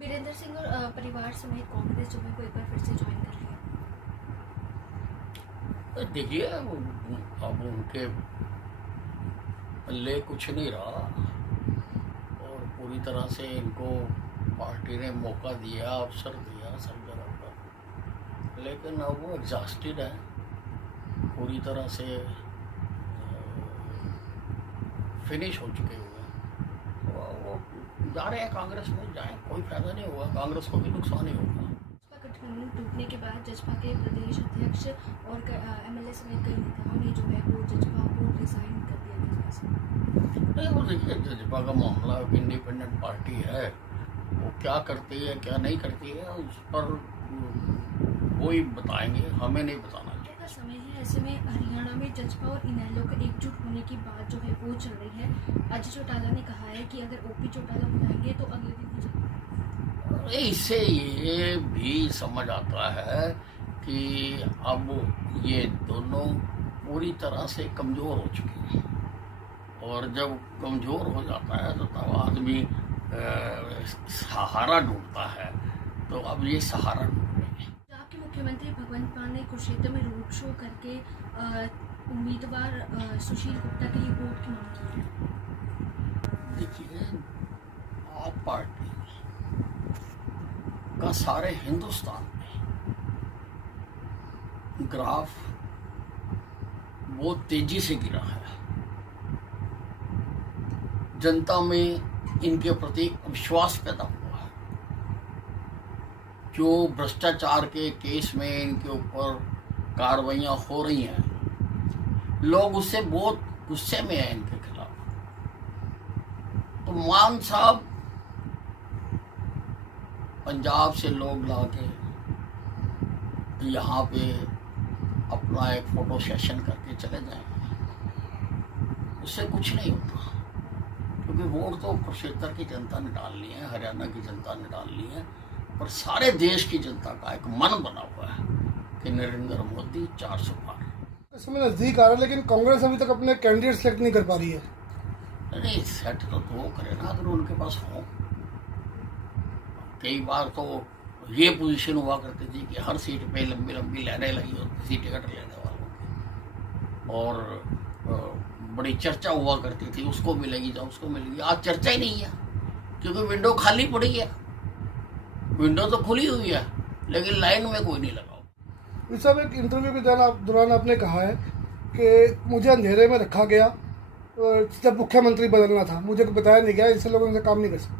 वीरेंद्र सिंह और परिवार समेत कांग्रेस जो है को एक बार फिर से ज्वाइन कर लिया। तो देखिए अब उनके पल्ले कुछ नहीं रहा और पूरी तरह से इनको पार्टी ने मौका दिया, अवसर दिया सब जगह पर, लेकिन अब वो एग्जॉस्टेड है, पूरी तरह से फिनिश हो चुके हुए हैं। तो वो जा रहे हैं कांग्रेस में, जाएं, कोई फायदा नहीं होगा, कांग्रेस को भी नुकसान ही होगा। भाजपा गठबंधन टूटने के बाद जसपा के प्रदेश अध्यक्ष और एमएलए समेत कई नेताओं ने जो है वो जसपा को रिजाइन कर दिया जसपा से। नहीं, वो देखिए जसपा का मामला इंडिपेंडेंट पार्टी है, वो क्या करती है क्या नहीं करती है उस पर वो ही बताएंगे, हमें नहीं बताना चाहिए। का समय है, ऐसे में हरियाणा में जसपा और इनेलो के एकजुट होने की बात जो है वो चल रही है। अजय चौटाला ने कहा है कि अगर ओपी चौटाला बुलाएंगे तो अगले दिन ही जाएंगे। इससे ये भी समझ आता है कि अब ये दोनों पूरी तरह से कमज़ोर हो चुके हैं, और जब कमज़ोर हो जाता है तो तब आदमी सहारा ढूंढता है, तो अब ये सहारा ढूंढ रहे हैं। आपके मुख्यमंत्री भगवंत मान ने कुरुक्षेत्र में रोड शो करके उम्मीदवार सुशील गुप्ता के लिए वोट की मांग की है। देखिए, आप पार्टी का सारे हिंदुस्तान में ग्राफ बहुत तेजी से गिरा है, जनता में इनके प्रति विश्वास पैदा हुआ है। जो भ्रष्टाचार के केस में इनके ऊपर कार्रवाइयां हो रही हैं, लोग उससे बहुत गुस्से में हैं इनके खिलाफ। तो मान साहब पंजाब से लोग लाके यहाँ पे अपना एक फोटो सेशन करके चले जाएंगे, उससे कुछ नहीं होता, क्योंकि वोट तो कुरुक्षेत्र की जनता ने डालनी है, हरियाणा की जनता ने डालनी है, और सारे देश की जनता का एक मन बना हुआ है कि नरेंद्र मोदी 400 पार। समय नजदीक आ रहा है, लेकिन कांग्रेस अभी तक अपने कैंडिडेट सेलेक्ट नहीं कर पा रही है। नहीं, सेट तो वो करे ना अगर उनके पास हो। कई बार तो ये पोजीशन हुआ करती थी कि हर सीट पे लंबी लंबी लाइनें लगी होती थी टिकट लेने वालों की, और बड़ी चर्चा हुआ करती थी, उसको मिलेगी तो उसको मिलेगी। आज चर्चा ही नहीं है, क्योंकि विंडो खाली पड़ी है, विंडो तो खुली हुई है लेकिन लाइन में कोई नहीं लगा। इस सब एक इंटरव्यू के दौरान आपने कहा है कि मुझे अंधेरे में रखा गया, जब मुख्यमंत्री बदलना था मुझे बताया नहीं गया, इससे लोग उनसे काम नहीं कर सकते।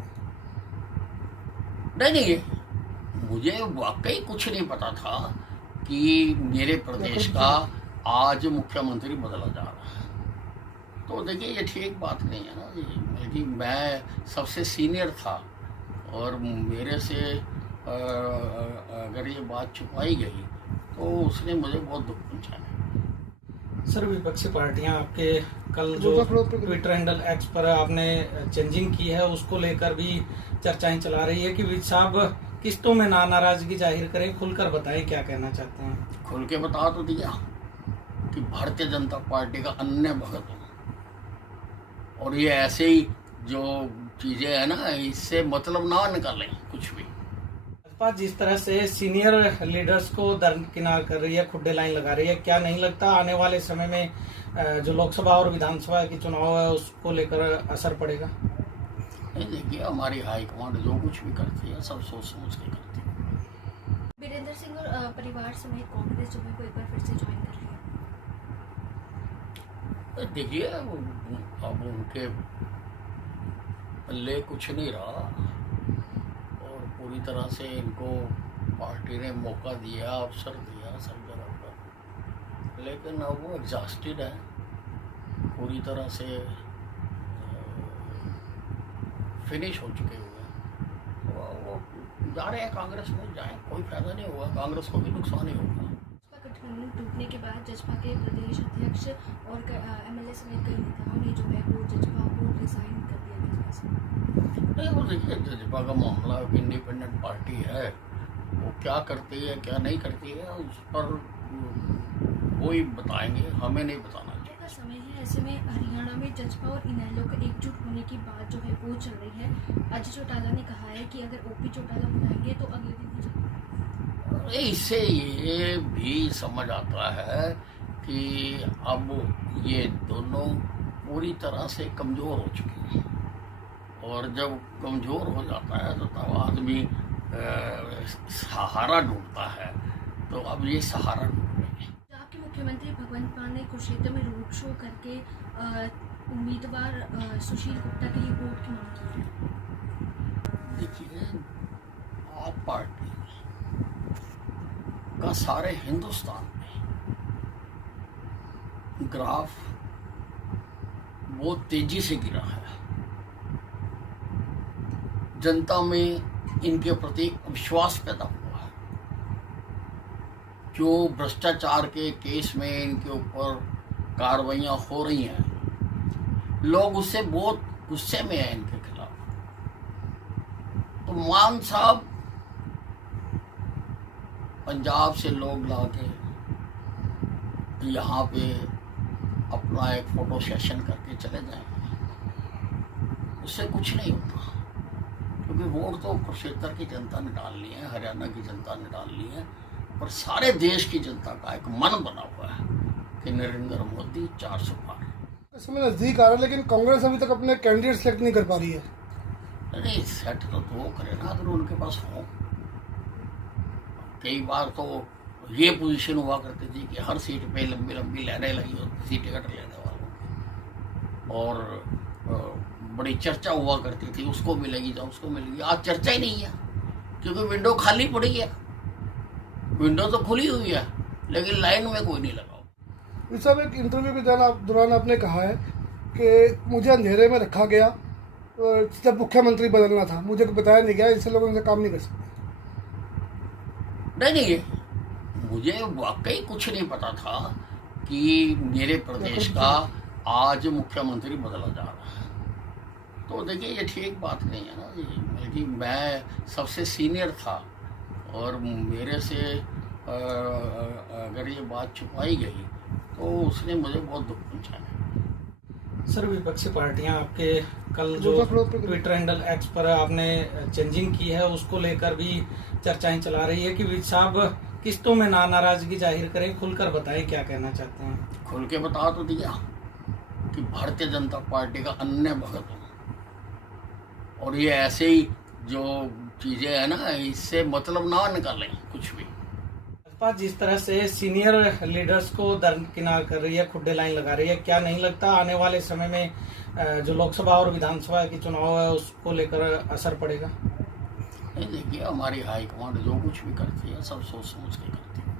नहीं, मुझे वाकई कुछ नहीं पता था कि मेरे प्रदेश का आज मुख्यमंत्री बदला जा रहा है। तो देखिए, ये ठीक बात नहीं है ना जी, मैं सबसे सीनियर था और मेरे से अगर ये बात छुपाई गई तो उसने मुझे बहुत दुख पहुंचाया। सर, विपक्षी पार्टियां आपके कल जो ट्विटर हैंडल एक्स पर आपने चेंजिंग की है, उसको लेकर भी चर्चाएं चला रही है कि विज साहब किस्तों में नाराजगी जाहिर करें, खुलकर बताएं क्या कहना चाहते हैं। खुल के बता तो दिया कि भारतीय जनता पार्टी का अन्य भगत हूँ, और ये ऐसे ही जो चीजें है ना, इससे मतलब ना निकालें कुछ भी। भाजपा जिस तरह से सीनियर लीडर्स को दरकिनार कर रही है, खुड्डे लाइन लगा रही है, क्या नहीं लगता आने वाले समय में जो लोकसभा और विधानसभा की चुनाव है उसको लेकर असर पड़ेगा? नहीं, देखिए, हमारी हाईकमांड जो कुछ भी करती है सब सोच समझ के करती है। वीरेंद्र सिंह और परिवार समेत कांग्रेस जो है को एक बार फिर से ज्वाइन कर लिया। तो देखिए, अब उनके पल्ले कुछ नहीं रहा और पूरी तरह से इनको पार्टी ने मौका दिया, अवसर दिया सब जगह पर, लेकिन अब वो एग्जॉस्टेड है, पूरी तरह से फिनिश हो चुके हुए हैं। तो वो जा रहे हैं कांग्रेस में, जाएं, कोई फायदा नहीं होगा, कांग्रेस को भी नुकसान ही होगा। भाजपा गठबंधन टूटने के बाद जसपा के प्रदेश अध्यक्ष और एमएलए समेत कई नेताओं ने जो है वो जसपा को रिजाइन कर दिया जसपा से। नहीं, वो देखिए जसपा का मामला इंडिपेंडेंट पार्टी है, वो क्या करती है क्या नहीं करती है उस पर वो ही बताएंगे, हमें नहीं बताना चाहिए। का समय है, ऐसे में हरियाणा में जसपा और इनेलो के एकजुट होने की बात जो है वो चल रही है। अजय चौटाला ने कहा है कि अगर ओपी चौटाला बुलाएंगे तो अगले दिन ही इससे ये भी समझ आता है कि अब ये दोनों पूरी तरह से कमज़ोर हो चुके हैं, और जब कमज़ोर हो जाता है तो तब आदमी सहारा ढूंढता है, तो अब ये सहारा ढूंढ रहे हैं। आपके मुख्यमंत्री भगवंत मान ने कुरुक्षेत्र में रोड शो करके उम्मीदवार सुशील गुप्ता के लिए वोट की मांग की। देखिए, आप पार्टी का सारे हिंदुस्तान में ग्राफ बहुत तेजी से गिरा है। जनता में इनके प्रति विश्वास पैदा हुआ है। जो भ्रष्टाचार के केस में इनके ऊपर कार्रवाइयां हो रही हैं, लोग उससे बहुत गुस्से में हैं इनके खिलाफ। तो मान साहब पंजाब से लोग लाके यहाँ पे अपना एक फोटो सेशन करके चले जाएंगे, उससे कुछ नहीं होता, क्योंकि वोट तो कुरुक्षेत्र की जनता ने डालनी है, हरियाणा की जनता ने डालनी है, और सारे देश की जनता का एक मन बना हुआ है कि नरेंद्र मोदी 400 पार। समय नजदीक आ रहा है, लेकिन कांग्रेस अभी तक अपने कैंडिडेट सेलेक्ट नहीं कर पा रही है। नहीं, सेट तो वो करे ना अगर उनके पास हो। कई बार तो ये पोजीशन हुआ करती थी कि हर सीट पे लंबी लंबी लाइनें लगी होती थी टिकट लेने वालों की, और बड़ी चर्चा हुआ करती थी, उसको मिलेगी तो उसको मिलेगी। आज चर्चा ही नहीं है, क्योंकि विंडो खाली पड़ी है। विंडो तो खुली हुई है, लेकिन लाइन में कोई नहीं लगा। इस सब एक इंटरव्यू के दौरान आपने कहा है कि मुझे अंधेरे में रखा गया जब मुख्यमंत्री बदलना था, मुझे बताया नहीं गया, इससे लोग उनसे काम नहीं कर सकते। नहीं, मुझे वाकई कुछ नहीं पता था कि मेरे प्रदेश का आज मुख्यमंत्री बदला जा रहा है। तो देखिए, ये ठीक बात नहीं है ना जी, क्योंकि मैं सबसे सीनियर था, और मेरे से अगर ये बात छुपाई गई तो उसने मुझे बहुत दुख पहुंचाया। सर, विपक्षी पार्टियां आपके कल जो ट्विटर हैंडल एक्स पर आपने चेंजिंग की है, उसको लेकर भी चर्चाएं चला रही है कि विज साहब किस्तों में नाराजगी जाहिर करें, खुलकर बताएं क्या कहना चाहते हैं। खुल के बता तो दिया कि भारतीय जनता पार्टी का अन्य भगत हूं, और ये ऐसे ही जो चीजें है ना, इससे मतलब ना निकालें कुछ भी। भाजपा जिस तरह से सीनियर लीडर्स को दरकिनार कर रही है, खुड्डे लाइन लगा रही है, क्या नहीं लगता आने वाले समय में जो लोकसभा और विधानसभा की चुनाव है उसको लेकर असर पड़ेगा? नहीं, देखिए, हमारी हाईकमांड जो कुछ भी करती है सब सोच समझ के करती है।